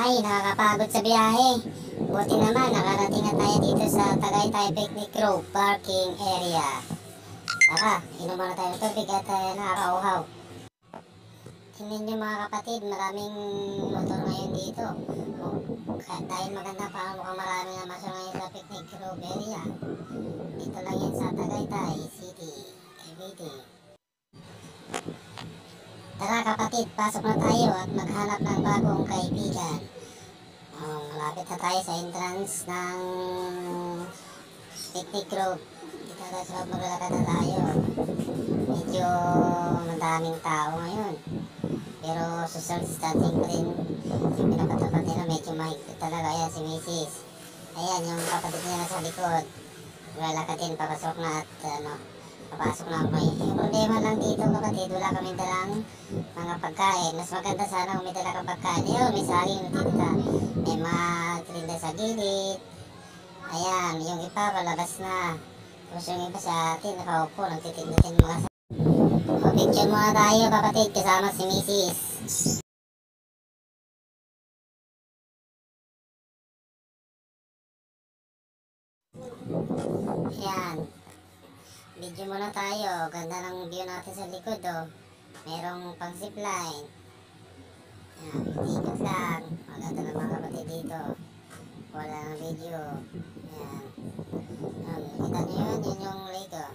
Ay, nakakapagod sa biyahe. Buti naman, nakarating na tayo dito sa Tagaytay Picnic Grove Parking Area. Tara, inom muna tayo ng tubig at nakakauhaw. Tingnan nyo mga kapatid, maraming motor ngayon dito. Dahil maganda pa, mukhang marami na masyo ngayon sa Picnic Grove Area. Dito lang yan sa Tagaytay City, Cavite. Tara kapatid, pasok na tayo at maghanap ng bagong kaibigan. Malapit na tayo sa entrance ng Picnic Grove. Dito na sa loob maglalakad na tayo. Medyo madaming tao ngayon. Pero social distancing pa rin yung pinapatapat nila, medyo mahigpit talaga. Ayan si Mrs. Ayan yung kapatid niya nasa likod. Lalakadin, papasok na at papasok na ako. Yung problema lang dito kapatid, wala kami dalang mga pagkain. Mas maganda sana kung may dala kang pagkain. Ayun, may saling tinda. May mga tinda sa gilid. Ayan, yung iba palabas na. Tapos yung iba sa atin, nakaupo, nagtitinda-tin mga sa... Picture muna tayo kapatid, kasama si Mrs. Ayan. Video muna tayo. Ganda ng view natin sa likod, oh. Merong pang zipline. Ayan, ikot lang. Maganda ng mga kapatid dito. Wala ng video. Ayan. Kita nyo yun, yun yung lake, oh.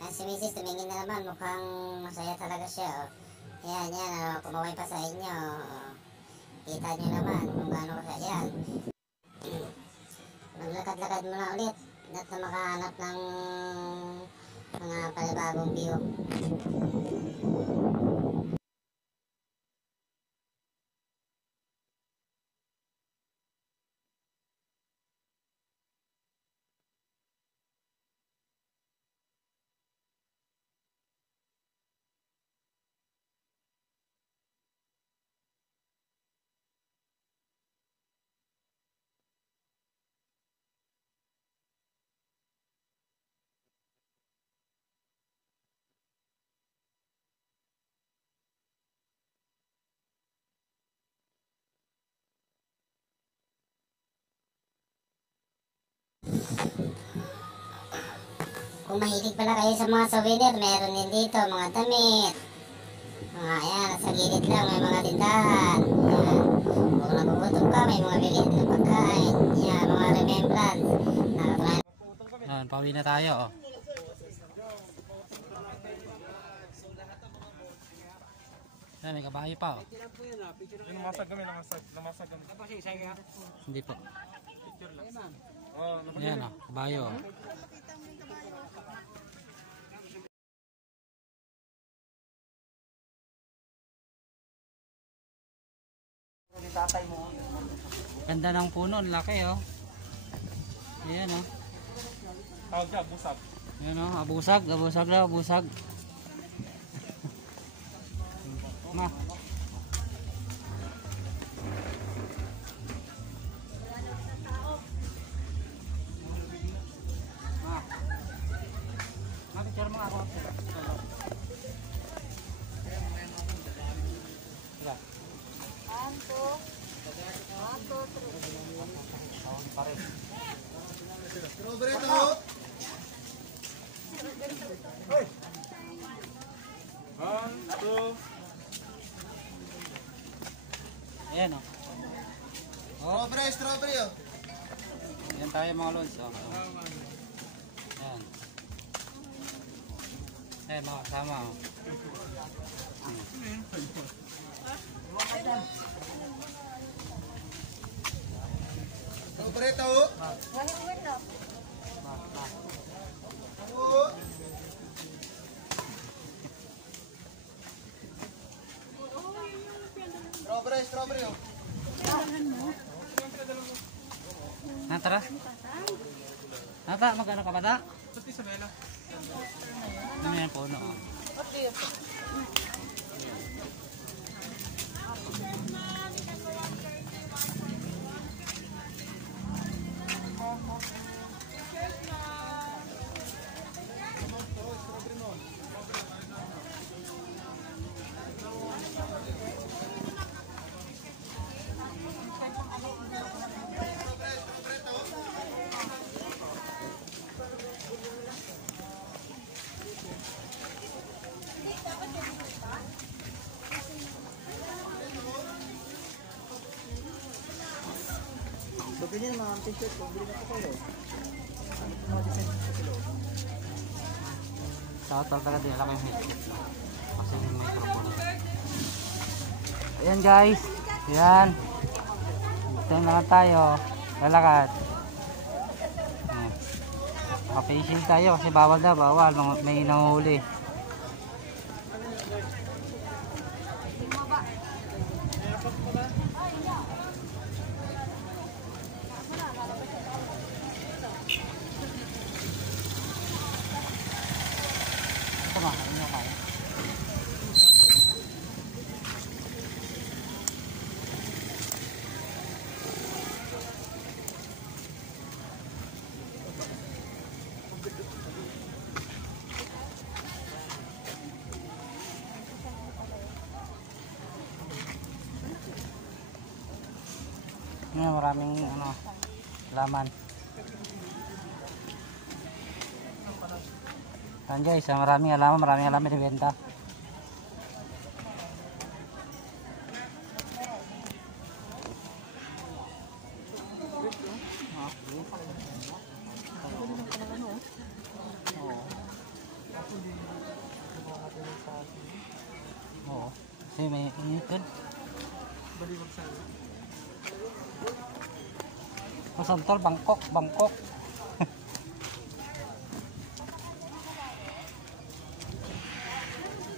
Ayan, si Mrs. tumingin na naman. Mukhang masaya talaga siya, oh. Ayan, yan, kumaway pa sa inyo. Kita nyo naman kung gaano ka siya. Ayan. Maglakad-lakad muna ulit. At na makahanap ng mga panibagong view. Kung mahilig pala kayo sa mga souvenir, meron din dito mga damit. Mga ayan, sa gilid lang may mga tindahan. Ayan. Kung nagugutom ka, may mga bilhin ng pagkain. Ayan, mga remembrance. Ayan, pauwi na tayo, oh. Ayan, may kabahay pa, oh. Namasag kami. Hindi po. Ayan, oh, kabayo, oh. Ganda ng puno, laki, oh. Ayan, oh. Tawag siya, busag. Ayan, oh, abusag daw, abusag. Ma. Ma, mga ako. Ayan, oh. Oh. Strawberry, oh. Ayan tayo mga lods, oh. Ayan. Ayan, mga kasama, oh. Strawberry, tao. Strawberry, oh. Tara. Nata, magkano ka ba da? Pati sa mela. Ano yan po, no? ganyan mga t-shirt ko, bili na po kayo. Ano po mga design sa kilo? Total talaga dinala ko yung headset no? Kasi yung microphone. Ayan guys. Ayan. Time na lang tayo. Lalakad. Ayan. Naka-face shield tayo kasi bawal daw. Bawal. May nanguhuli. Ito ba? Ano yung kaya? Maraming ano, laman. Yan guys, maraming alaman ibenta. Oo. Kasi may init dun. Baliwag sa Pasantol, Bangkok.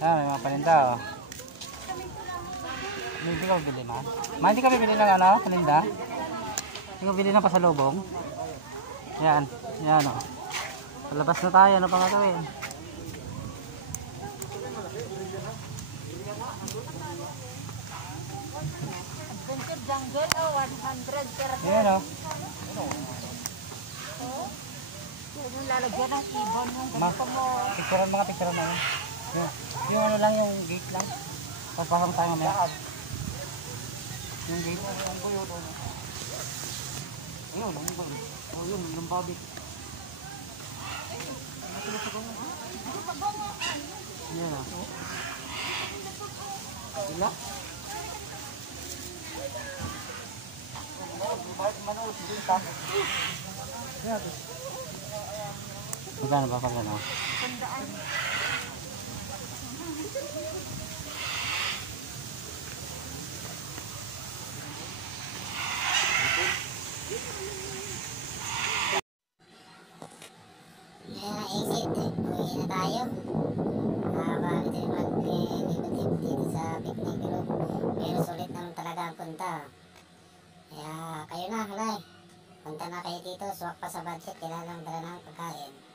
Ah, may mga paninda oh. Hindi ka bibili na? Hindi ka bibili ng ano, paninda? Hindi ka bibili ng pasalubong? Yan oh. Palabas na tayo, ano pang gagawin? Adventure Jungle, 100 per Yan oh. yung lalagyan ng ibon yung Ma, gusto mo. mga picturean na yun. Yung ano lang, yung gate lang. Papasok tayo mamaya. Yung gate. Ayun, yung babi. Yan o. Wala? Magkano ba pag ano? Yan ang exit. Uwi na tayo. Nakakabali din mag-libot-libot dito sa picnic group. Pero sulit naman talaga ang punta. Kaya kayo na, halay. Punta na kayo dito, swak pa sa budget, kailangan dala ng pagkain.